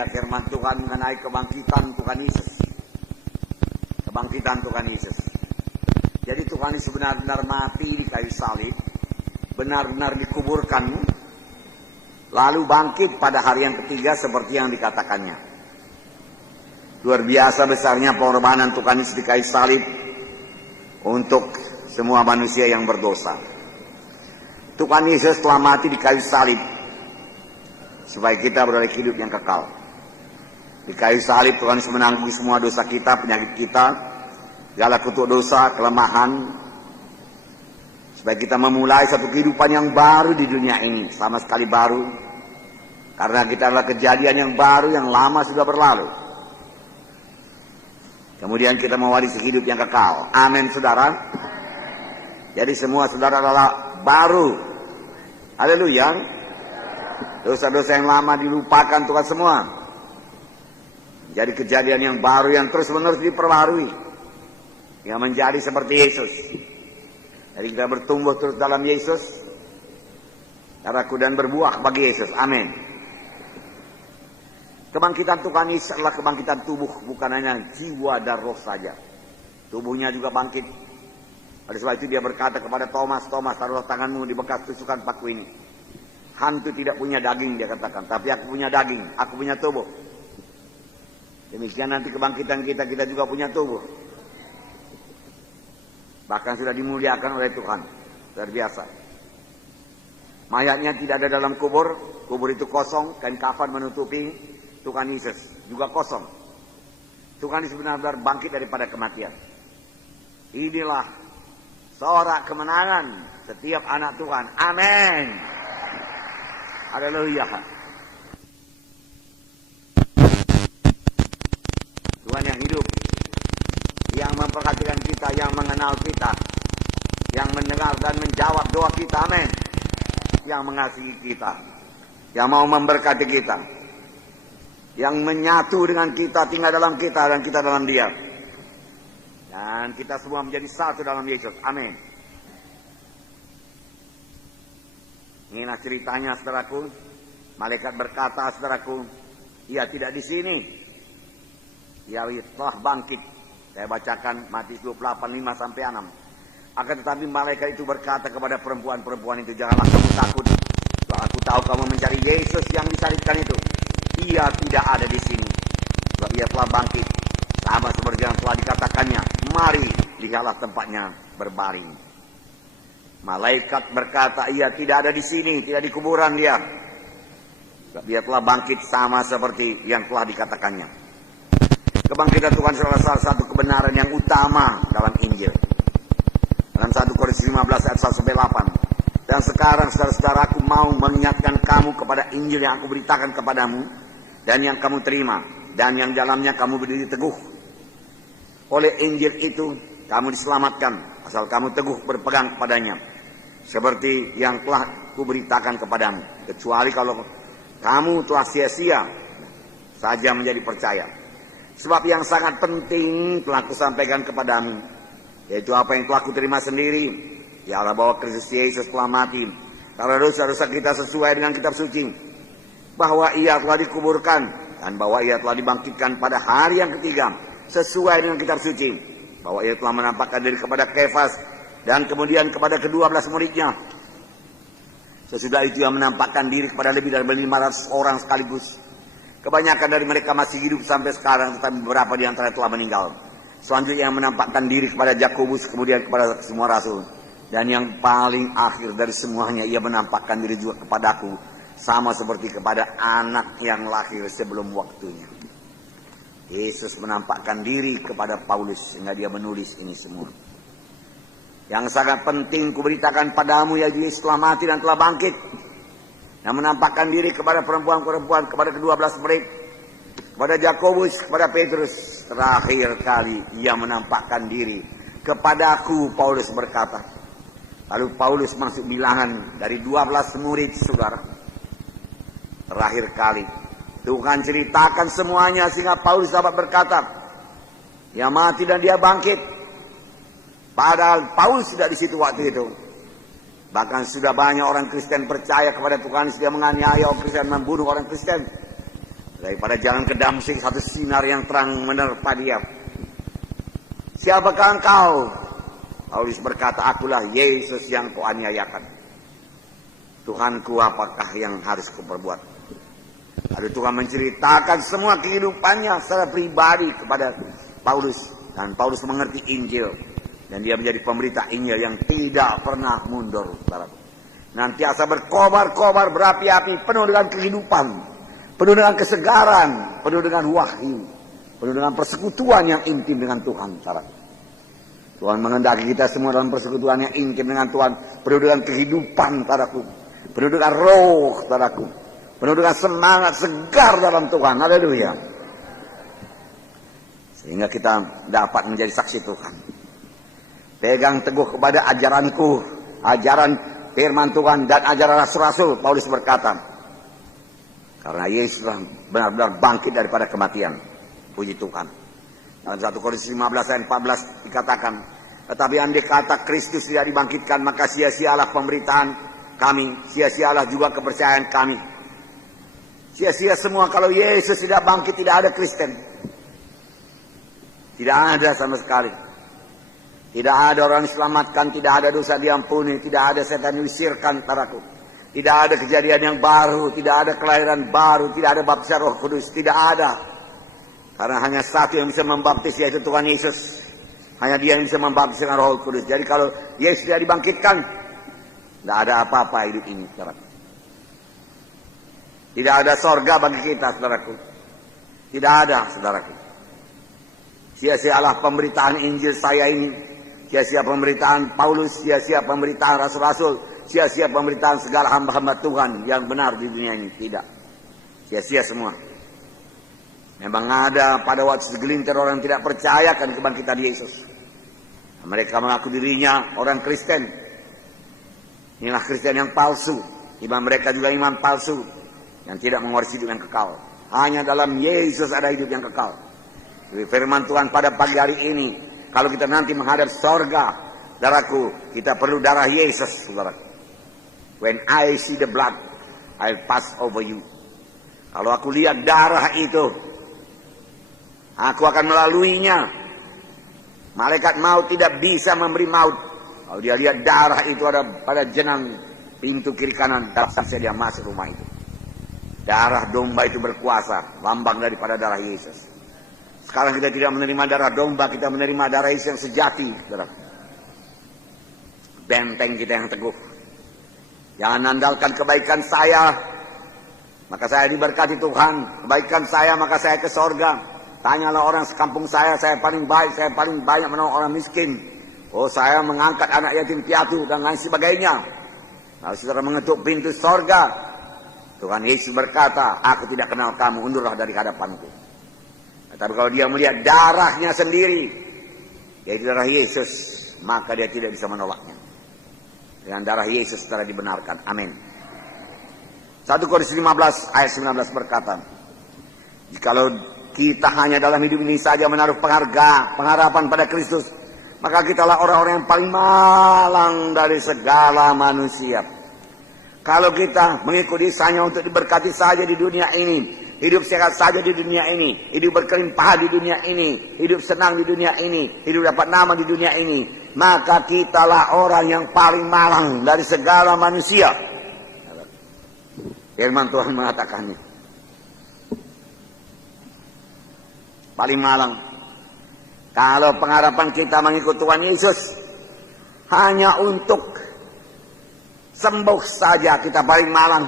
melihat firman Tuhan mengenai kebangkitan Tuhan Yesus. Kebangkitan Tuhan Yesus. Jadi Tuhan Yesus benar-benar mati di kayu salib, benar-benar dikuburkan, lalu bangkit pada hari yang ketiga seperti yang dikatakannya. Luar biasa besarnya pengorbanan Tuhan Yesus di kayu salib untuk semua manusia yang berdosa. Tuhan Yesus telah mati di kayu salib supaya kita beroleh hidup yang kekal. Di kayu salib Tuhan Yesus menanggung semua dosa kita, penyakit kita, segala kutuk dosa, kelemahan, supaya kita memulai satu kehidupan yang baru di dunia ini, sama sekali baru, karena kita adalah kejadian yang baru, yang lama sudah berlalu. Kemudian kita mewarisi hidup yang kekal. Amin, saudara. Jadi semua saudara adalah baru. Haleluya. Dosa-dosa yang lama dilupakan Tuhan semua. Jadi kejadian yang baru yang terus-menerus diperbarui, yang menjadi seperti Yesus. Jadi kita bertumbuh terus dalam Yesus, dan berbuah bagi Yesus. Amin. Kebangkitan Tuhan Yesus adalah kebangkitan tubuh, bukan hanya jiwa dan roh saja. Tubuhnya juga bangkit. Oleh sebab itu dia berkata kepada Thomas, Thomas, taruhlah tanganmu di bekas tusukan paku ini. Hantu tidak punya daging, dia katakan, tapi aku punya daging, aku punya tubuh. Demikian nanti kebangkitan kita, kita juga punya tubuh. Bahkan sudah dimuliakan oleh Tuhan. Luar biasa. Mayatnya tidak ada dalam kubur, kubur itu kosong, kain kafan menutupi. Tuhan Yesus juga kosong. Tuhan Yesus benar-benar bangkit daripada kematian. Inilah sorak kemenangan setiap anak Tuhan. Amin. Haleluya. Tuhan yang hidup, yang memperhatikan kita, yang mengenal kita, yang mendengar dan menjawab doa kita. Amin. Yang mengasihi kita, yang mau memberkati kita, yang menyatu dengan kita, tinggal dalam kita, dan kita dalam dia. Dan kita semua menjadi satu dalam Yesus. Amin. Inilah ceritanya, saudaraku. Malaikat berkata, saudaraku, ia tidak di sini. Ia telah bangkit. Saya bacakan Matius 28:5-6. Akan tetapi malaikat itu berkata kepada perempuan-perempuan itu, janganlah kamu takut. Sebab aku tahu kamu mencari Yesus yang disalibkan itu. Ia tidak ada di sini, sebab ia telah bangkit, sama seperti yang telah dikatakannya. Mari, lihatlah tempatnya berbaring. Malaikat berkata, ia tidak ada di sini, tidak di kuburan dia, sebab ia telah bangkit, sama seperti yang telah dikatakannya. Kebangkitan Tuhan adalah salah satu kebenaran yang utama dalam Injil. Dalam 1 Korintus 15 ayat 1-8. Dan sekarang saudara-saudaraku mau mengingatkan kamu kepada Injil yang aku beritakan kepadamu, dan yang kamu terima, dan yang dalamnya kamu berdiri teguh. Oleh Injil itu kamu diselamatkan, asal kamu teguh berpegang kepadanya, seperti yang telah kuberitakan kepadamu. Kecuali kalau kamu telah sia-sia saja menjadi percaya. Sebab yang sangat penting telah kusampaikan kepadamu, yaitu apa yang telah kuterima sendiri, ialah bahwa Kristus Yesus telah mati karena dosa-dosa kita sesuai dengan kitab suci, bahwa ia telah dikuburkan, dan bahwa ia telah dibangkitkan pada hari yang ketiga sesuai dengan kitab suci, bahwa ia telah menampakkan diri kepada Kefas dan kemudian kepada ke-12 muridnya. Sesudah itu ia menampakkan diri kepada lebih dari 500 orang sekaligus. Kebanyakan dari mereka masih hidup sampai sekarang, tetapi beberapa di antara telah meninggal. Selanjutnya ia menampakkan diri kepada Yakobus, kemudian kepada semua rasul. Dan yang paling akhir dari semuanya, ia menampakkan diri juga kepadaku, sama seperti kepada anak yang lahir sebelum waktunya. Yesus menampakkan diri kepada Paulus, sehingga dia menulis ini semua. Yang sangat penting kuberitakan padamu, yaitu Yesus telah mati dan telah bangkit. Yang menampakkan diri kepada perempuan-perempuan, kepada ke-12 murid, kepada Yakobus, kepada Petrus. Terakhir kali ia menampakkan diri kepadaku, Paulus berkata. Lalu Paulus masuk bilangan dari 12 murid, saudara. Terakhir kali Tuhan ceritakan semuanya, sehingga Paulus dapat berkata, ia mati dan dia bangkit. Padahal Paulus tidak di situ waktu itu. Bahkan sudah banyak orang Kristen percaya kepada Tuhan, dia menganiaya orang Kristen, membunuh orang Kristen. Daripada jalan ke Damsyik, satu sinar yang terang menerpa dia. Siapakah engkau? Paulus berkata, akulah Yesus yang kau aniayakan. Tuhanku, apakah yang harus kuperbuat? Lalu Tuhan menceritakan semua kehidupannya secara pribadi kepada Paulus. Dan Paulus mengerti Injil. Dan dia menjadi pemberita Injil yang tidak pernah mundur. Nantiasa berkobar-kobar, berapi-api, penuh dengan kehidupan. Penuh dengan kesegaran, penuh dengan wahyu. Penuh dengan persekutuan yang intim dengan Tuhan. Tuhan mengendaki kita semua dalam persekutuan yang intim dengan Tuhan. Penuh dengan kehidupan, saudaraku. Penuh dengan roh, saudaraku. Penuh dengan semangat segar dalam Tuhan. Haleluya. Sehingga kita dapat menjadi saksi Tuhan. Pegang teguh kepada ajaranku, ajaran firman Tuhan dan ajaran rasul-rasul. Paulus berkata, karena Yesus benar-benar bangkit daripada kematian. Puji Tuhan. Dalam 1 Korintus 15 ayat 14 dikatakan, tetapi andai kata Kristus tidak dibangkitkan, maka sia-sialah pemberitaan kami, sia-sialah juga kepercayaan kami. Sia-sia semua kalau Yesus tidak bangkit, tidak ada Kristen. Tidak ada sama sekali. Tidak ada orang diselamatkan, tidak ada dosa diampuni, tidak ada setan diusirkan, saudaraku. Tidak ada kejadian yang baru, tidak ada kelahiran baru, tidak ada baptisan Roh Kudus, tidak ada. Karena hanya satu yang bisa membaptis, yaitu Tuhan Yesus. Hanya dia yang bisa membaptis dengan Roh Kudus. Jadi kalau Yesus tidak dibangkitkan, tidak ada apa-apa hidup ini, saudaraku. Tidak ada sorga bagi kita, saudaraku. Tidak ada, saudaraku. Sia-sialah pemberitaan Injil saya ini. Sia-sia pemberitaan Paulus, sia-sia pemberitaan rasul-rasul, sia-sia pemberitaan segala hamba-hamba Tuhan yang benar di dunia ini. Tidak. Sia-sia semua. Memang ada pada waktu segelintir orang tidak percaya akan kebangkitan Yesus. Mereka mengaku dirinya orang Kristen. Inilah Kristen yang palsu. Iman mereka juga iman palsu. Yang tidak mewarisi hidup yang kekal. Hanya dalam Yesus ada hidup yang kekal. Jadi firman Tuhan pada pagi hari ini. Kalau kita nanti menghadap sorga, saudaraku, kita perlu darah Yesus, saudaraku. When I see the blood, I'll pass over you. Kalau aku lihat darah itu, aku akan melaluinya. Malaikat maut tidak bisa memberi maut. Kalau dia lihat darah itu ada pada jenang pintu kiri kanan, saja dia masuk rumah itu. Darah domba itu berkuasa, lambang daripada darah Yesus. Sekarang kita tidak menerima darah domba, kita menerima darah Yesus yang sejati. Benteng kita yang teguh. Jangan andalkan kebaikan saya, maka saya diberkati Tuhan. Kebaikan saya, maka saya ke sorga. Tanyalah orang sekampung saya paling baik, saya paling banyak menolong orang miskin. Oh, saya mengangkat anak yatim piatu dan lain sebagainya. Lalu saudara mengetuk pintu sorga. Tuhan Yesus berkata, aku tidak kenal kamu, undurlah dari hadapanku. Tapi kalau dia melihat darahnya sendiri, yaitu darah Yesus, maka dia tidak bisa menolaknya. Dengan darah Yesus telah dibenarkan. Amin. 1 Korintus 15 ayat 19 berkata, jikalau kita hanya dalam hidup ini saja menaruh pengharapan pada Kristus, maka kitalah orang-orang yang paling malang dari segala manusia. Kalau kita mengikuti hanya untuk diberkati saja di dunia ini, hidup sehat saja di dunia ini, hidup berkelimpahan di dunia ini, hidup senang di dunia ini, hidup dapat nama di dunia ini, maka kitalah orang yang paling malang dari segala manusia. Firman Tuhan mengatakannya. Paling malang. Kalau pengharapan kita mengikut Tuhan Yesus hanya untuk sembuh saja, kita paling malang.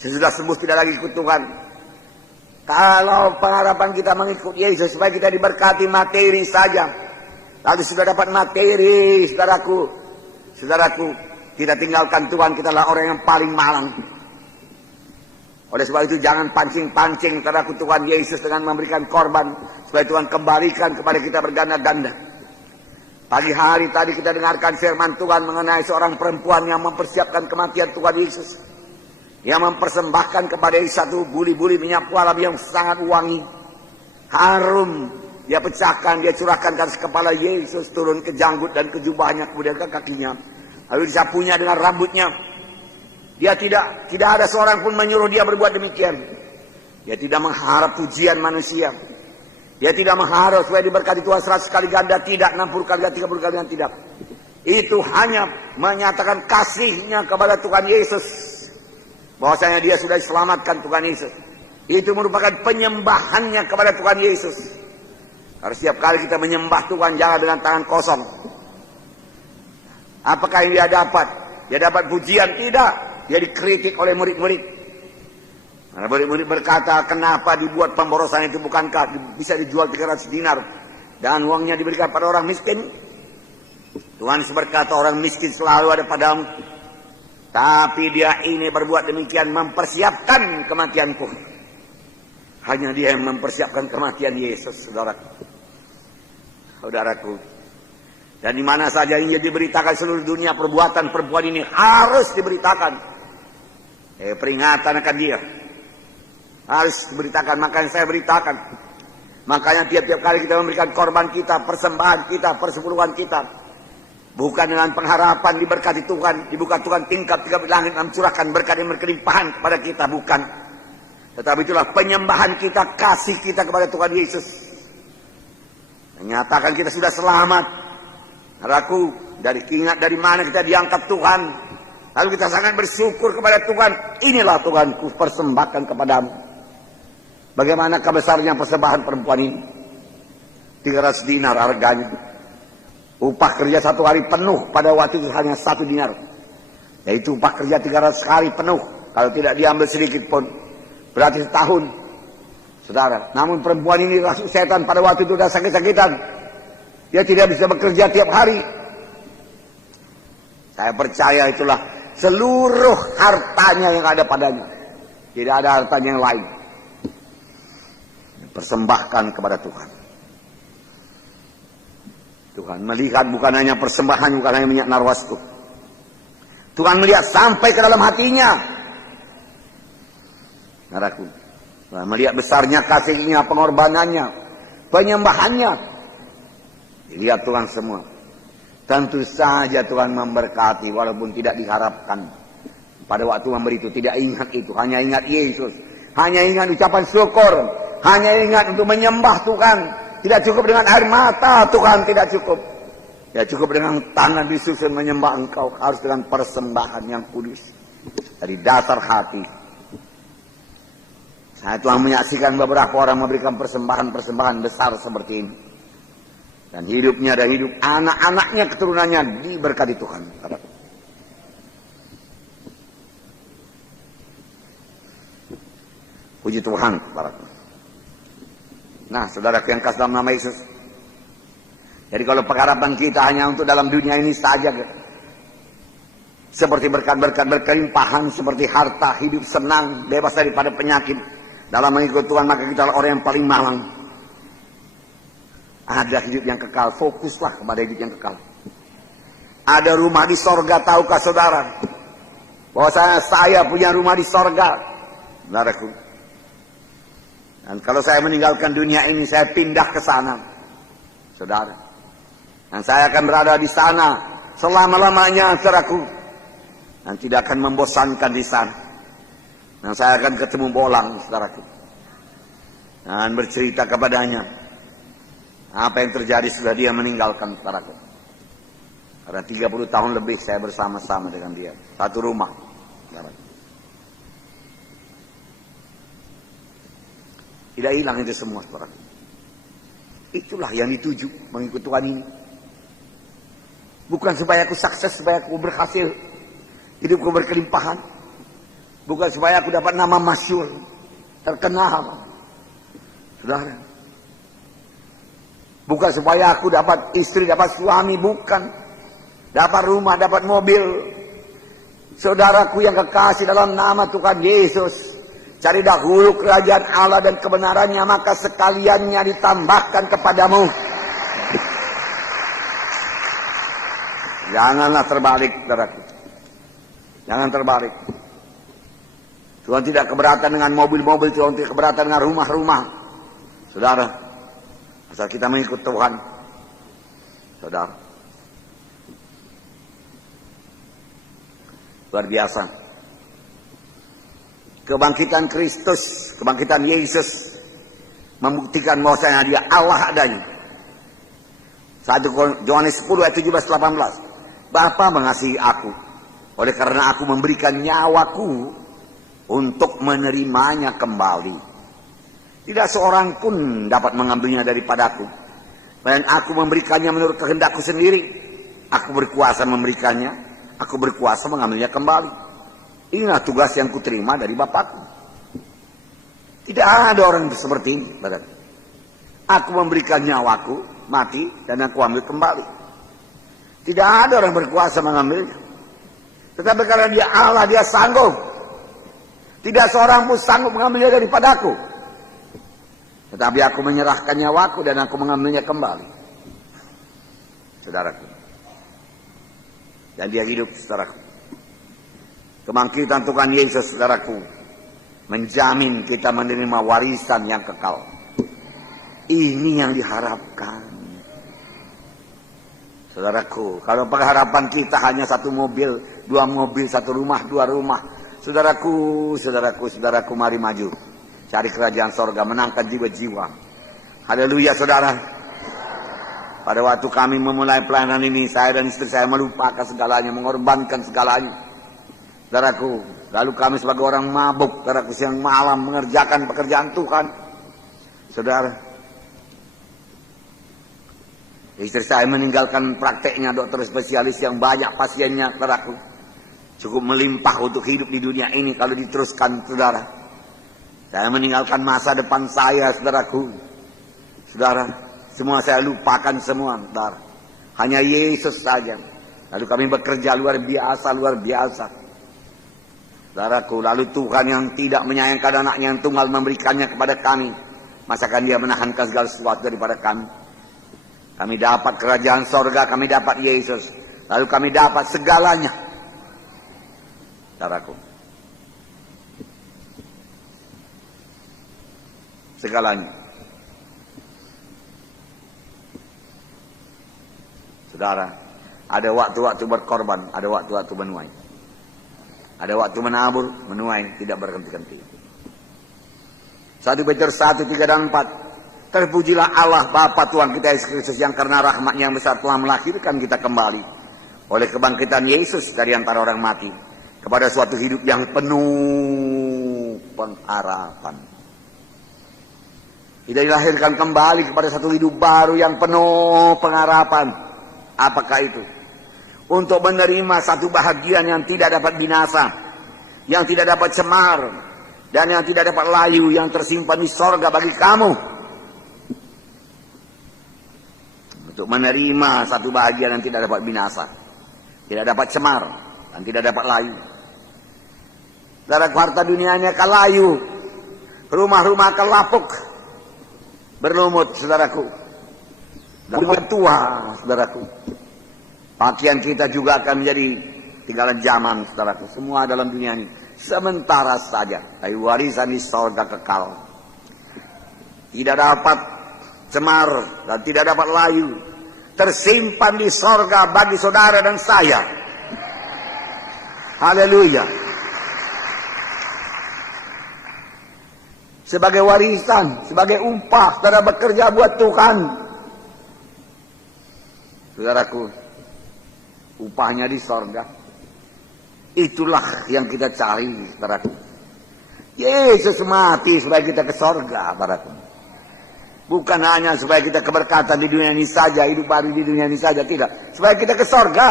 Sesudah sembuh tidak lagi ikut Tuhan. Kalau pengharapan kita mengikut Yesus supaya kita diberkati materi saja, lalu sudah dapat materi, saudaraku, kita tinggalkan Tuhan, kita adalah orang yang paling malang. Oleh sebab itu jangan pancing-pancing saudaraku Tuhan Yesus dengan memberikan korban supaya Tuhan kembalikan kepada kita berganda-ganda. Pagi hari tadi kita dengarkan firman Tuhan mengenai seorang perempuan yang mempersiapkan kematian Tuhan Yesus. Yang mempersembahkan kepada Yesus satu buli-buli minyak kualam yang sangat wangi. Harum. Dia pecahkan, dia curahkan ke atas kepala Yesus, turun ke janggut dan ke jubahnya, kemudian ke kakinya. Lalu disapunya dengan rambutnya. Dia tidak ada seorang pun menyuruh dia berbuat demikian. Dia tidak mengharap pujian manusia. Dia tidak mengharap supaya diberkati Tuhan 100 kali ganda, tidak 60 kali ganda, 30 kali ganda, tidak. Itu hanya menyatakan kasihnya kepada Tuhan Yesus. Bahwasanya dia sudah diselamatkan Tuhan Yesus. Itu merupakan penyembahannya kepada Tuhan Yesus. Harus setiap kali kita menyembah Tuhan, jangan dengan tangan kosong. Apakah yang dia dapat? Dia dapat pujian? Tidak. Dia dikritik oleh murid-murid. Karena murid-murid berkata, kenapa dibuat pemborosan itu, bukankah bisa dijual 300 dinar dan uangnya diberikan pada orang miskin? Tuhan berkata, orang miskin selalu ada padamu, tapi dia ini berbuat demikian mempersiapkan kematianku. Hanya dia yang mempersiapkan kematian Yesus, saudaraku. Dan di mana saja ini diberitakan seluruh dunia, perbuatan ini harus diberitakan. Peringatan akan dia harus diberitakan, makanya saya beritakan. Makanya tiap-tiap kali kita memberikan korban kita, persembahan kita, persepuluhan kita, bukan dengan pengharapan diberkati Tuhan, dibuka Tuhan tingkap 3 langit dan mencurahkan berkat yang berkelimpahan kepada kita, bukan. Tetapi itulah penyembahan kita, kasih kita kepada Tuhan Yesus. Menyatakan kita sudah selamat. Saudaraku, dari mana kita diangkat Tuhan. Lalu kita sangat bersyukur kepada Tuhan. Inilah Tuhan, ku persembahkan kepadamu. Bagaimana besarnya persembahan perempuan ini? 300 dinar harganya. Upah kerja 1 hari penuh pada waktu itu hanya 1 dinar. Yaitu upah kerja 300 hari penuh. Kalau tidak diambil sedikit pun, berarti setahun. Saudara, namun perempuan ini rasul setan pada waktu itu sudah sakit-sakitan. Dia tidak bisa bekerja tiap hari. Saya percaya itulah seluruh hartanya yang ada padanya. Tidak ada hartanya yang lain. Persembahkan kepada Tuhan. Tuhan melihat bukan hanya persembahan, bukan hanya minyak narwastu. Tuhan melihat sampai ke dalam hatinya. Saudaraku, melihat besarnya kasihnya, pengorbanannya, penyembahannya. Dilihat Tuhan semua. Tentu saja Tuhan memberkati walaupun tidak diharapkan. Pada waktu memberi itu tidak ingat itu, hanya ingat Yesus. Hanya ingat ucapan syukur, hanya ingat untuk menyembah Tuhan. Tidak cukup dengan air mata Tuhan, tidak cukup. Tidak cukup dengan tangan disusun menyembah Engkau, harus dengan persembahan yang kudus dari dasar hati. Saya telah menyaksikan beberapa orang memberikan persembahan-persembahan besar seperti ini. Dan hidupnya dan hidup anak-anaknya, keturunannya diberkati Tuhan. Puji Tuhan. Nah, saudaraku yang kasih dalam nama Yesus. Jadi kalau pengharapan kita hanya untuk dalam dunia ini saja, seperti berkat-berkat berkelimpahan, seperti harta, hidup senang, bebas daripada penyakit, dalam mengikut Tuhan, maka kita adalah orang yang paling malang. Ada hidup yang kekal, fokuslah kepada hidup yang kekal. Ada rumah di sorga, tahukah saudara? Bahwa saya punya rumah di sorga, saudaraku. Dan kalau saya meninggalkan dunia ini, saya pindah ke sana, saudara. Dan saya akan berada di sana selama-lamanya, saudaraku. Dan tidak akan membosankan di sana. Dan saya akan ketemu Bolang, saudaraku. Dan bercerita kepadanya apa yang terjadi setelah dia meninggalkan, saudaraku. Karena 30 tahun lebih saya bersama-sama dengan dia. Satu rumah, saudaraku. Tidak hilang itu semua, saudara. Itulah yang dituju mengikut Tuhan ini. Bukan supaya aku sukses, supaya aku berhasil, hidupku berkelimpahan. Bukan supaya aku dapat nama masyhur, terkenal, saudara. Bukan supaya aku dapat istri, dapat suami, bukan. Dapat rumah, dapat mobil. Saudaraku yang kekasih dalam nama Tuhan Yesus, cari dahulu kerajaan Allah dan kebenarannya, maka sekaliannya ditambahkan kepadamu. Janganlah terbalik, saudaraku. Jangan terbalik. Tuhan tidak keberatan dengan mobil-mobil, Tuhan tidak keberatan dengan rumah-rumah. Saudara, asal kita mengikut Tuhan. Saudara. Luar biasa. Kebangkitan Kristus, kebangkitan Yesus membuktikan bahwasanya dia Allah adanya. 1 Yohanes 10 ayat 17-18. Bapa mengasihi aku, oleh karena aku memberikan nyawaku untuk menerimanya kembali. Tidak seorang pun dapat mengambilnya daripadaku, dan aku memberikannya menurut kehendakku sendiri. Aku berkuasa memberikannya, aku berkuasa mengambilnya kembali. Inilah tugas yang kuterima dari Bapakku. Tidak ada orang seperti ini. Aku memberikan nyawaku, mati, dan aku ambil kembali. Tidak ada orang berkuasa mengambilnya. Tetapi karena dia Allah, dia sanggup. Tidak seorang pun sanggup mengambilnya daripadaku. Tetapi aku menyerahkan nyawaku dan aku mengambilnya kembali. Saudaraku. Dan dia hidup, saudaraku. Kebangkitan Tuhan Yesus, saudaraku, menjamin kita menerima warisan yang kekal. Ini yang diharapkan. Saudaraku, kalau pengharapan kita hanya 1 mobil, 2 mobil, 1 rumah, 2 rumah. Saudaraku, mari maju. Cari kerajaan sorga, menangkan jiwa-jiwa. Haleluya, saudara. Pada waktu kami memulai pelayanan ini, saya dan istri saya melupakan segalanya, mengorbankan segalanya. Saudaraku, lalu kami sebagai orang mabuk, saudaraku, siang malam mengerjakan pekerjaan Tuhan. Saudara, istri saya meninggalkan prakteknya dokter spesialis yang banyak pasiennya, saudaraku. Cukup melimpah untuk hidup di dunia ini kalau diteruskan, saudara. Saya meninggalkan masa depan saya, saudaraku. Saudara, semua saya lupakan semua, saudara. Hanya Yesus saja. Lalu kami bekerja luar biasa. Saudaraku, lalu Tuhan yang tidak menyayangkan anaknya yang tunggal memberikannya kepada kami. Masakan dia menahankan segala sesuatu daripada kami. Kami dapat kerajaan sorga, kami dapat Yesus. Lalu kami dapat segalanya. Saudaraku. Segalanya. Saudara, ada waktu-waktu berkorban, ada waktu-waktu menuai. Ada waktu menabur, menuai, tidak berhenti-henti. 1 Petrus 1, 3 dan 4. Terpujilah Allah Bapa Tuhan kita Yesus Kristus yang karena rahmat-Nya yang besar telah melahirkan kita kembali oleh kebangkitan Yesus dari antara orang mati kepada suatu hidup yang penuh pengharapan. Kita dilahirkan kembali kepada satu hidup baru yang penuh pengharapan. Apakah itu? Untuk menerima satu bahagian yang tidak dapat binasa, yang tidak dapat cemar, dan yang tidak dapat layu, yang tersimpan di sorga bagi kamu. Untuk menerima satu bahagian yang tidak dapat binasa, tidak dapat cemar, dan tidak dapat layu. Saudara, harta dunianya akan layu, rumah-rumah akan lapuk, berlumut, saudaraku. Dan tua, saudaraku. Pakaian kita juga akan menjadi tinggalan zaman, saudaraku. Semua dalam dunia ini sementara saja. Tapi warisan di sorga kekal. Tidak dapat cemar dan tidak dapat layu. Tersimpan di sorga bagi saudara dan saya. Haleluya. Sebagai warisan, sebagai upah, saudara bekerja buat Tuhan. Saudaraku, upahnya di sorga. Itulah yang kita cari, saudaraku. Yesus mati supaya kita ke sorga, saudaraku. Bukan hanya supaya kita keberkatan di dunia ini saja, hidup baru di dunia ini saja, tidak. Supaya kita ke sorga.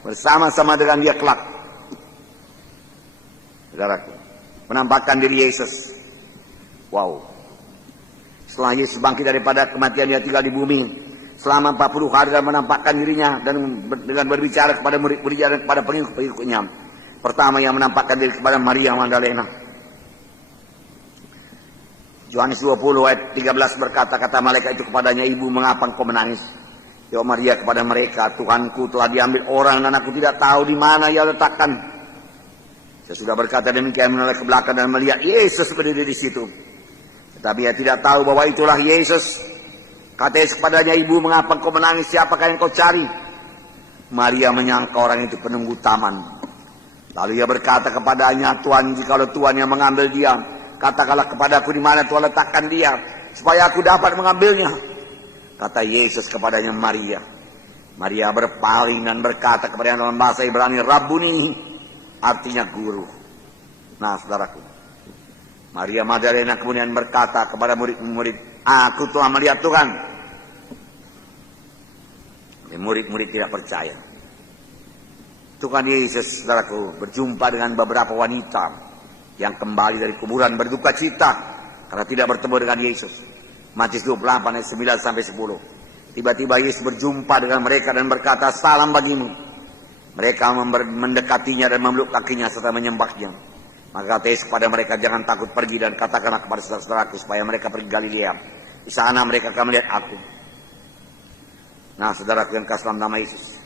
Bersama-sama dengan dia kelak. Saudaraku, menampakkan diri Yesus. Wow. Setelah Yesus bangkit daripada kematian, dia tinggal di bumi selama 40 hari dan menampakkan dirinya dan dengan berbicara kepada murid-muridnya dan kepada pengikut-pengikutnya. Pertama yang menampakkan diri kepada Maria Magdalena. Yohanes 20 ayat 13 berkata, kata malaikat itu kepadanya, ibu mengapa engkau menangis? Jawab Maria kepada mereka, Tuhanku telah diambil orang dan aku tidak tahu di mana ia letakkan. Saya sudah berkata demikian, menoleh ke belakang dan melihat Yesus berdiri di situ. Tetapi ia tidak tahu bahwa itulah Yesus. Kata Yesus kepadanya, ibu mengapa engkau menangis? Siapakah yang kau cari? Maria menyangka orang itu penunggu taman. Lalu ia berkata kepadanya, Tuhan, jikalau Tuhan yang mengambil dia, katakanlah kepadaku di mana Tuhan letakkan dia, supaya aku dapat mengambilnya. Kata Yesus kepadanya, Maria. Maria berpaling dan berkata kepadanya dalam bahasa Ibrani, Rabbuni, artinya guru. Nah, saudaraku, Maria Magdalena kemudian berkata kepada murid-murid, aku telah melihat Tuhan. Murid-murid tidak percaya. Tuhan Yesus, saudaraku, berjumpa dengan beberapa wanita yang kembali dari kuburan berduka cita karena tidak bertemu dengan Yesus. Matius 28 ayat 9 sampai 10. Tiba-tiba Yesus berjumpa dengan mereka dan berkata, salam bagimu. Mereka mendekatinya dan memeluk kakinya serta menyembahnya. Maka kata Yesus kepada mereka, jangan takut, pergi dan katakanlah kepada saudara-saudaraku supaya mereka pergi Galilea. Di sana mereka akan melihat aku. Nah, saudaraku yang kasih dalam nama Yesus,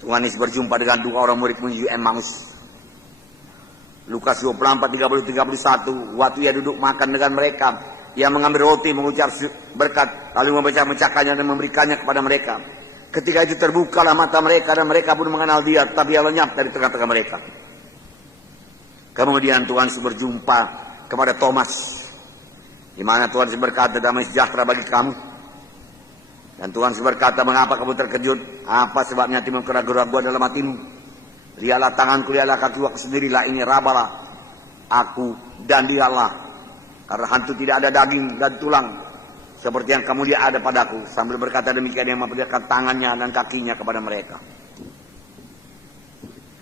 Tuhan Yesus berjumpa dengan dua orang murid menuju Emmaus. Lukas 24, 30, 31. Waktu ia duduk makan dengan mereka, ia mengambil roti, mengucap berkat, lalu memecah-mecahkannya dan memberikannya kepada mereka. Ketika itu terbukalah mata mereka dan mereka pun mengenal dia, tapi ia lenyap dari tengah-tengah mereka. Kemudian Tuhan Yesus berjumpa kepada Thomas, di mana Tuhan Yesus berkata, damai sejahtera bagi kamu. Dan Tuhan Yesus berkata, mengapa kamu terkejut? Apa sebabnya timbul keraguan-keraguan dalam hatimu? Lihatlah tanganku, lihatlah kakiku, aku sendirilah, ini rabalah aku dan dialah. Karena hantu tidak ada daging dan tulang, seperti yang kamu lihat ada padaku. Sambil berkata demikian, dia memperlihatkan tangannya dan kakinya kepada mereka.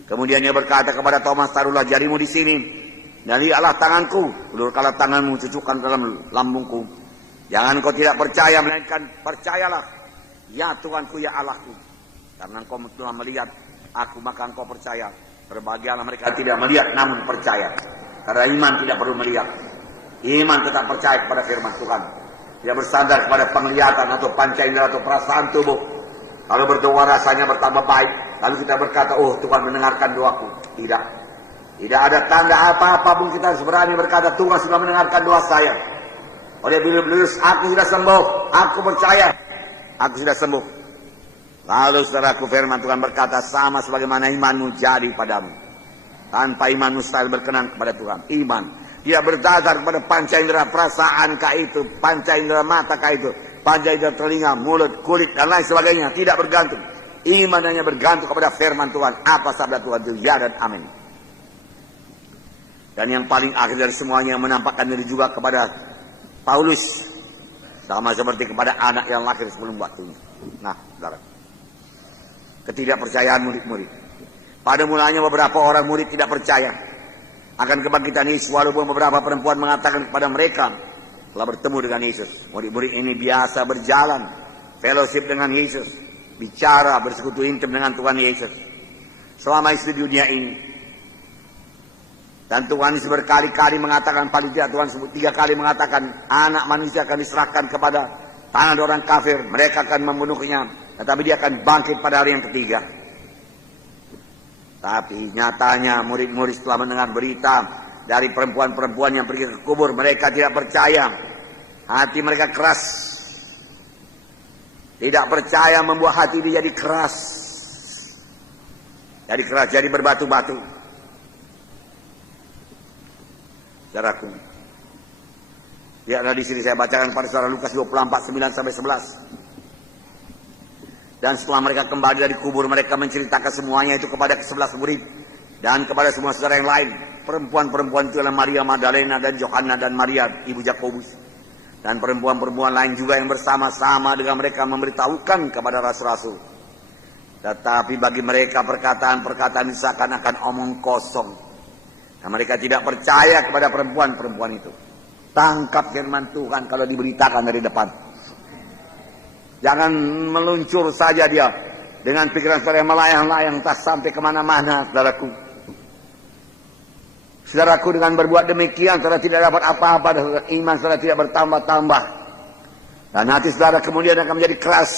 Kemudian dia berkata kepada Thomas, taruhlah jarimu di sini, dan lihatlah tanganku, ulurkanlah tanganmu, cucukkan dalam lambungku. Jangan kau tidak percaya, melainkan percayalah. Ya Tuhanku, ya Allahku. Karena engkau telah melihat aku, maka engkau percaya. Berbahagialah mereka tidak melihat namun percaya. Karena iman tidak perlu melihat. Iman tetap percaya kepada firman Tuhan. Tidak bersandar kepada penglihatan atau panca indera atau perasaan tubuh. Kalau berdoa rasanya bertambah baik, lalu kita berkata, oh Tuhan mendengarkan doaku. Tidak. Tidak ada tanda apa-apa pun kita berani berkata, Tuhan sudah mendengarkan doa saya. Oleh beliau-beliau, aku sudah sembuh, aku percaya, aku sudah sembuh. Lalu saudaraku, firman Tuhan berkata, sama sebagaimana imanmu jadi padamu. Tanpa iman mustahil berkenan kepada Tuhan. Iman, dia berdasar kepada panca indera perasaan kah itu, panca indera mata kah itu, panca indera telinga, mulut, kulit, dan lain sebagainya. Tidak bergantung. Iman hanya bergantung kepada firman Tuhan. Apa sabda Tuhan itu? Ya dan amin. Dan yang paling akhir dari semuanya, yang menampakkan diri juga kepada Paulus, sama seperti kepada anak yang lahir sebelum waktunya. Nah, saudara, ketidakpercayaan murid-murid. Pada mulanya beberapa orang murid tidak percaya akan kebangkitan Yesus, walaupun beberapa perempuan mengatakan kepada mereka telah bertemu dengan Yesus. Murid-murid ini biasa berjalan, fellowship dengan Yesus, bicara, bersekutu intim dengan Tuhan Yesus selama di dunia ini. Dan Tuhan Yesus berkali-kali mengatakan, paling tidak Tuhan sebut 3 kali mengatakan, anak manusia akan diserahkan kepada tangan orang kafir, mereka akan membunuhnya, tetapi dia akan bangkit pada hari yang ketiga. Tapi nyatanya murid-murid setelah mendengar berita dari perempuan-perempuan yang pergi ke kubur, mereka tidak percaya. Hati mereka keras. Tidak percaya membuat hati dia jadi keras. Jadi keras, jadi berbatu-batu. Saudaraku, lihatlah di sini saya bacakan pada saudara Lukas 24, 9 sampai 11. Dan setelah mereka kembali dari kubur, mereka menceritakan semuanya itu kepada ke-11 murid dan kepada semua saudara yang lain. Perempuan-perempuan itu adalah Maria Magdalena dan Yohana dan Maria ibu Yakobus, dan perempuan-perempuan lain juga yang bersama-sama dengan mereka memberitahukan kepada rasul-rasul. Tetapi bagi mereka perkataan-perkataan itu seakan-akan omong kosong. Nah, mereka tidak percaya kepada perempuan-perempuan itu. Tangkap firman Tuhan kalau diberitakan dari depan. Jangan meluncur saja dia dengan pikiran saudara yang melayang-layang tak sampai kemana-mana, saudaraku. Saudaraku, dengan berbuat demikian saudara tidak dapat apa-apa, dan iman saudara tidak bertambah-tambah. Dan hati saudara kemudian akan menjadi keras.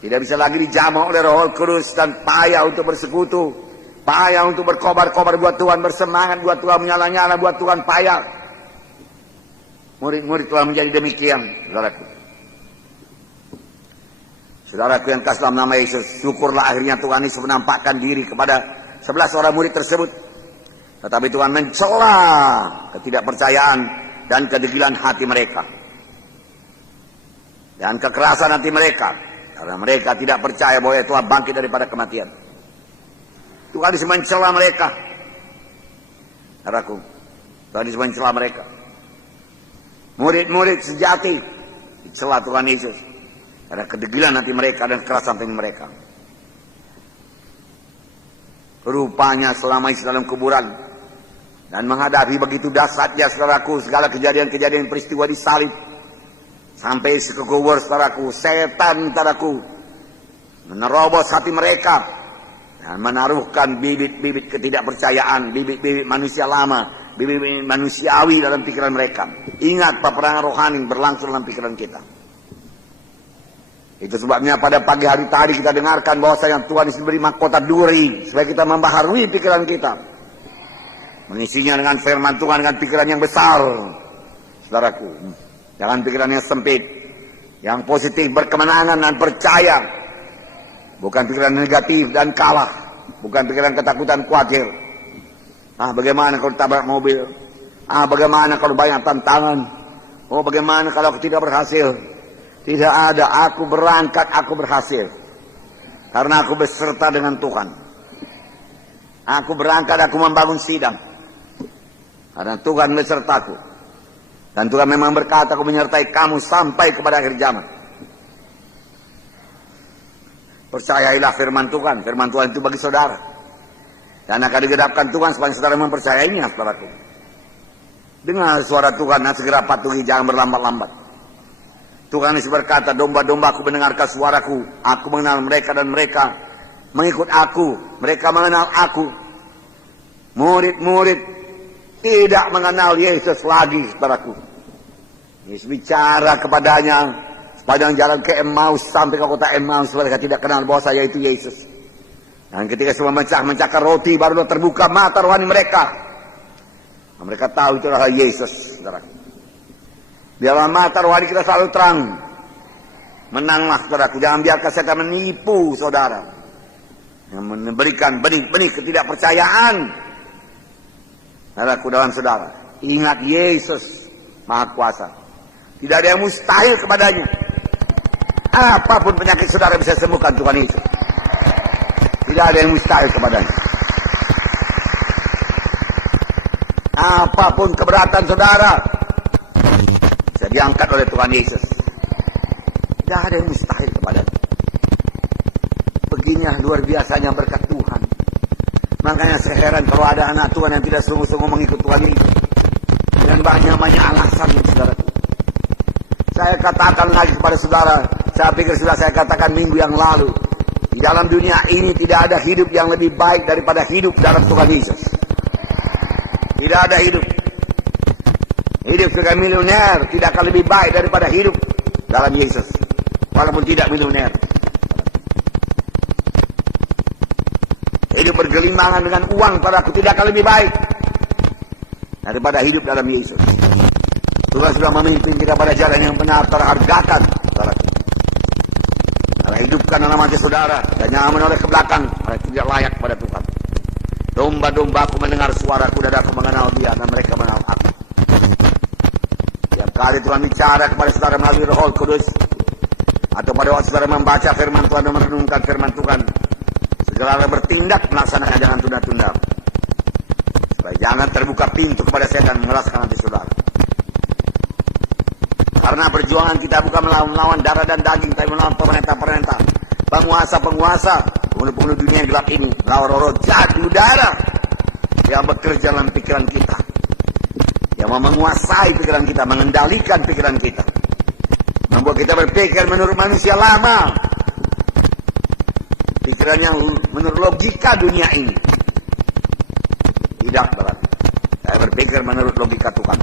Tidak bisa lagi dijamah oleh Roh Kudus dan payah untuk bersekutu. Payah untuk berkobar-kobar buat Tuhan, bersemangat buat Tuhan, menyala-nyala buat Tuhan, payah. Murid-murid telah menjadi demikian, saudaraku. Saudaraku yang kasih dalam nama Yesus, syukurlah akhirnya Tuhan Yesus menampakkan diri kepada 11 orang murid tersebut. Tetapi Tuhan mencela ketidakpercayaan dan kedegilan hati mereka. Dan kekerasan hati mereka. Karena mereka tidak percaya bahwa Tuhan bangkit daripada kematian. Tuhan Yesus mencela mereka. Saudaraku, Tuhan Yesus mencela mereka. Murid-murid sejati dicela Tuhan Yesus. Karena kedegilan hati mereka dan kekerasan hati mereka. Rupanya selama Yesus dalam kuburan dan menghadapi begitu dahsyatnya saudaraku segala kejadian-kejadian peristiwa di salib sampai ke kubur saudaraku, setan saudaraku menerobos hati mereka dan menaruhkan bibit-bibit ketidakpercayaan, bibit-bibit manusia lama, bibit-bibit manusiawi dalam pikiran mereka. Ingat, peperangan rohani berlangsung dalam pikiran kita. Itu sebabnya pada pagi hari tadi kita dengarkan bahwasanya Tuhan Yesus beri mahkota duri supaya kita membaharui pikiran kita, mengisinya dengan firman Tuhan, dengan pikiran yang besar. Saudaraku, jangan pikiran yang sempit, yang positif, berkemenangan dan percaya, bukan pikiran negatif dan kalah, bukan pikiran ketakutan, khawatir. Bagaimana kalau tabrak mobil? Bagaimana kalau banyak tantangan? Bagaimana kalau aku tidak berhasil? Tidak ada, aku berangkat, aku berhasil. Karena aku beserta dengan Tuhan. Aku berangkat, aku membangun sidang. Karena Tuhan besertaku. Dan Tuhan memang berkata, aku menyertai kamu sampai kepada akhir zaman. Percayailah firman Tuhan. Firman Tuhan itu bagi saudara. Dan akan digenapkan Tuhan supaya saudara mempercayainya, saudaraku. Dengar suara Tuhan dan segera patuhi, jangan berlambat-lambat. Tuhan Yesus berkata, domba-domba aku mendengarkan suaraku, aku mengenal mereka dan mereka mengikut aku, mereka mengenal aku. Murid-murid tidak mengenal Yesus lagi, saudaraku. Yesus bicara kepadanya sepanjang jalan ke Emmaus sampai ke kota Emmaus, mereka tidak kenal bahwa saya itu Yesus. Dan ketika semua mencahkan roti, baru terbuka mata rohani mereka. Mereka tahu itu adalah Yesus, saudaraku. Biarlah mata rohani kita selalu terang. Menanglah saudaraku, jangan biarkan setan menipu saudara, yang memberikan benih-benih ketidakpercayaan. Saudaraku dalam saudara, ingat Yesus Maha Kuasa. Tidak ada yang mustahil kepadanya. Apapun penyakit saudara bisa sembuhkan Tuhan Yesus. Tidak ada yang mustahil kepadanya. Apapun keberatan saudara bisa diangkat oleh Tuhan Yesus. Tidak ada yang mustahil kepadanya. Beginilah luar biasanya berkat Tuhan. Makanya saya heran kalau ada anak Tuhan yang tidak sungguh-sungguh mengikut Tuhan Yesus. Dengan banyak-banyak alasan, saudara. Saya katakan lagi kepada saudara, saya pikir sudah saya katakan minggu yang lalu. Di dalam dunia ini tidak ada hidup yang lebih baik daripada hidup dalam Tuhan Yesus. Tidak ada hidup. Hidup sebagai milioner tidak akan lebih baik daripada hidup dalam Yesus. Walaupun tidak milioner. Hidup bergelimbangan dengan uang padaku tidak akan lebih baik daripada hidup dalam Yesus. Tuhan sudah memimpin kita pada jalan yang benar, terhargakan. Karena hidupkan dalam hati saudara dan jangan menoleh ke belakang, karena tidak layak pada Tuhan. Domba-dombaku mendengar suaraku dan aku mengenal dia dan mereka mengenal aku. Setiap kali Tuhan bicara kepada saudara melalui Roh Kudus, atau pada waktu saudara membaca firman Tuhan dan merenungkan firman Tuhan, segera bertindak melaksanakan, jangan tunda-tunda. Supaya jangan terbuka pintu kepada setan mengeraskan hati saudara. Karena perjuangan kita bukan melawan darah dan daging, tapi melawan pemerintah-pemerintah, penguasa-penguasa, penghulu-penghulu dunia yang gelap ini, melawan roh-roh jahat di udara yang bekerja dalam pikiran kita, yang mau menguasai pikiran kita, mengendalikan pikiran kita, membuat kita berpikir menurut manusia lama, pikiran yang menurut logika dunia ini. Tidak, berarti saya berpikir menurut logika Tuhan,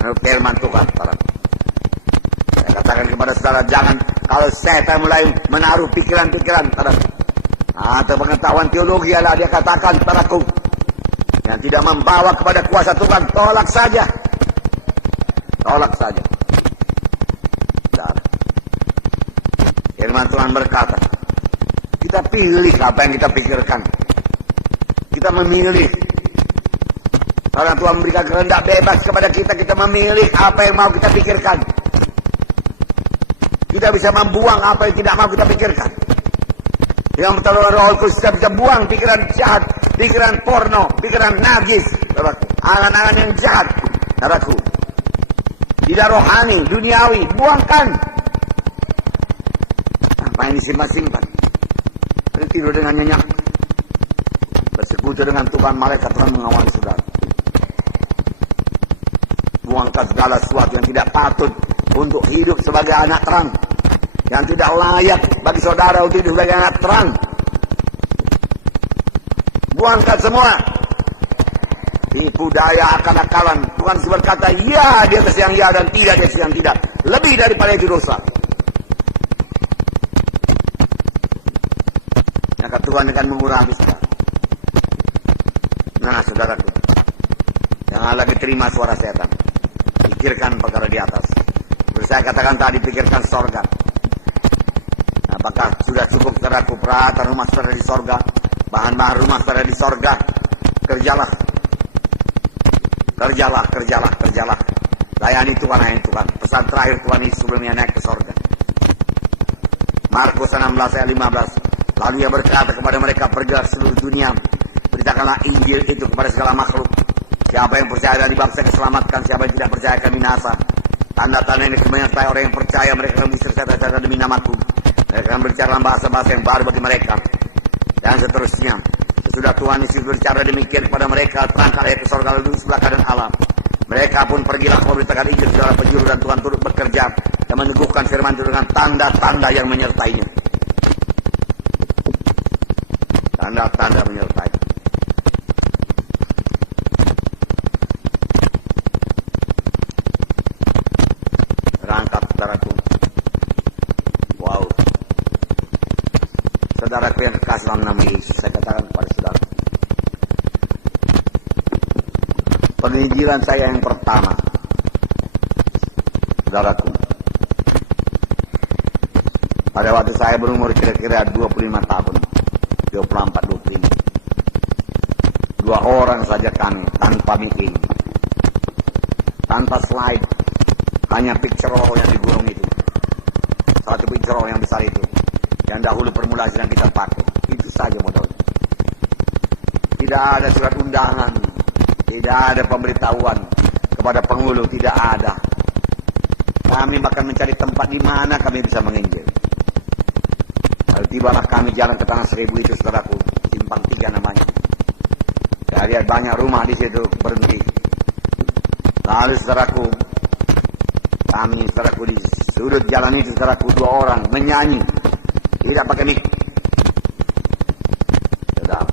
menurut firman Tuhan. Saya katakan kepada saudara, jangan kalau setan mulai menaruh pikiran-pikiran atau pengetahuan teologi, adalah dia katakan padaku yang tidak membawa kepada kuasa Tuhan, tolak saja. Tolak saja. Firman Tuhan berkata, kita pilih apa yang kita pikirkan. Kita memilih. Karena Tuhan memberikan kehendak bebas kepada kita, kita memilih apa yang mau kita pikirkan. Kita bisa membuang apa yang tidak mau kita pikirkan. Yang pertolongan Roh Kudus kita bisa buang pikiran jahat, pikiran porno, pikiran najis, angan-angan yang jahat, saudaraku. Tidak rohani, duniawi, buangkan. Apa yang disimpan-simpan? Tidur dengan nyenyak, bersekutu dengan Tuhan, malaikat Tuhan mengawal saudara. Buangkan segala sesuatu yang tidak patut untuk hidup sebagai anak terang, yang tidak layak bagi saudara untuk hidup sebagai anak terang. Buangkan semua. Tipu daya, akal-akalan. Tuhan berkata, ya di atas yang ya dan tidak di atas yang tidak. Lebih daripada itu dosa. Maka Tuhan akan mengurangi saudara. Nah saudaraku, jangan lagi terima suara setan. Pikirkan perkara di atas. Seperti saya katakan tadi, pikirkan sorga. Apakah sudah cukup saudaraku peralatan rumah saudara di sorga, bahan-bahan rumah saudara di sorga? Kerjalah. Kerjalah, kerjalah, kerjalah. Layani Tuhan, layani Tuhan. Pesan terakhir Tuhan Yesus sebelumnya naik ke sorga. Markus 16 ayat 15. Lalu ia berkata kepada mereka, pergilah seluruh dunia, beritakanlah Injil itu kepada segala makhluk. Siapa yang percaya dan dibaptis diselamatkan, siapa yang tidak percaya akan binasa. Tanda-tanda ini menyertai orang yang percaya, mereka akan bercerita demi namaku. Mereka akan berbicara dalam bahasa-bahasa yang baru bagi mereka. Dan seterusnya. Sesudah Tuhan Yesus berbicara demikian kepada mereka, terangkatlah ke sorga lalu sebelah kanan Allah. Mereka pun pergilah memberitakan Injil saudara penjuru, dan Tuhan turut bekerja dan meneguhkan firman itu dengan tanda-tanda yang menyertainya. Tanda-tanda menyertai. Terangkat saudaraku. Wow. Saudaraku yang kekasih dalam nama Yesus, saya katakan kepada saudara, penginjilan saya yang pertama, saudaraku, pada waktu saya berumur kira-kira 25 tahun, 24-25. 2 orang saja kami, tanpa meeting, tanpa slide, hanya picture roll yang digulung itu. Satu picture roll yang besar itu, yang dahulu permulaan yang kita pakai. Itu saja modalnya. Tidak ada surat undangan, tidak ada pemberitahuan kepada penghulu, tidak ada. Kami bahkan mencari tempat di mana kami bisa menginjil. Lalu tibalah kami jalan ke Tanah Seribu itu, saudaraku, Simpang 3 namanya. Saya lihat banyak rumah di situ berhenti. Lalu saudaraku, kami saudaraku di sudut jalan itu, saudaraku, 2 orang menyanyi, tidak pakai mic. Saudara,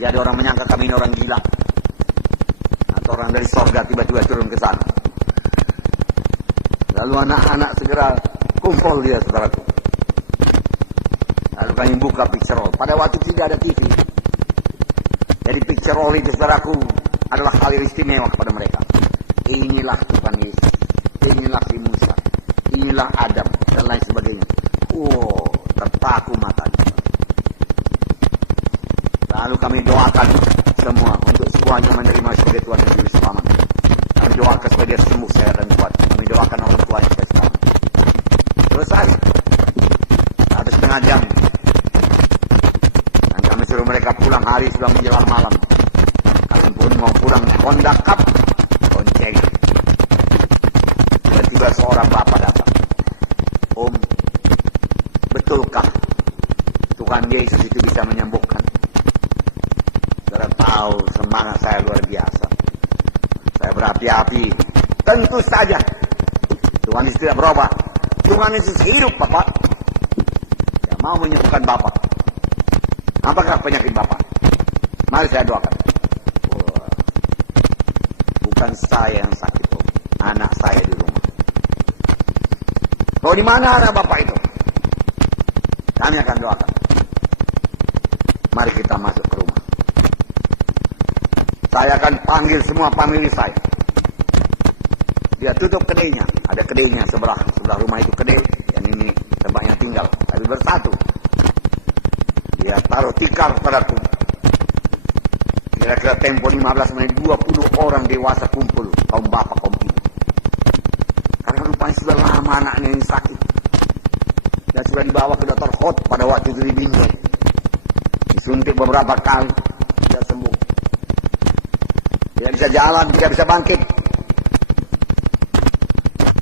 jadi orang menyangka kami ini orang gila, atau orang dari sorga tiba-tiba turun ke sana. Lalu anak-anak segera kumpul dia, saudaraku. Lalu kami buka picture roll. Pada waktu tidak ada TV. Jadi picture roll itu, saudaraku, adalah hal yang istimewa kepada mereka. Inilah Tuhan Yesus, inilah si Musa, inilah Adam, dan lain sebagainya. Wow, terpaku matanya. Lalu kami doakan semua untuk semuanya menerima sebagai Tuhan dan Juru Selamat. Kami doakan supaya dia sembuh, saya dan kuat. Kami doakan orang tuanya supaya selamat. Selesai. Satu setengah jam. Dan kami suruh mereka pulang, hari sudah menjelang malam. Kami pun mau pulang, kondakap, lonceng. Tiba-tiba seorang bapak datang. Om, betulkah Tuhan Yesus itu bisa menyembuhkan? Saudara tahu semangat saya luar biasa. Saya berapi-api. Tentu saja Tuhan Yesus tidak berubah. Tuhan Yesus hidup, Bapak. Dia mau menyembuhkan Bapak. Apakah penyakit Bapak? Mari saya doakan. Wah. Bukan saya yang sakit, Om. Anak saya di rumah. Oh, di mana anak Bapak itu? Kami akan doakan. Mari kita masuk ke rumah. Saya akan panggil semua famili saya. Dia tutup kedainya. Ada kedainya sebelah rumah itu kedai. Yang ini tempatnya tinggal, tapi bersatu. Dia taruh tikar padaku. Kira-kira tempo 15 menit 20 orang dewasa kumpul, kaum bapak, kaum ibu. Karena rupanya sudah lama anaknya yang sakit. Dan sudah dibawa ke dokter Hot pada waktu itu di Binjai. Disuntik beberapa kali, tidak sembuh. Tidak bisa jalan, tidak bisa bangkit.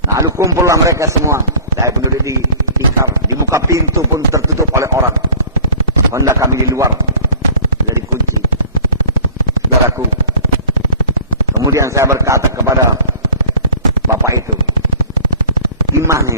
Lalu kumpullah mereka semua. Saya pun duduk di tikar, di muka pintu pun tertutup oleh orang. Hendak kami di luar, sudah dikunci. Saudaraku, kemudian saya berkata kepada bapak itu, gimana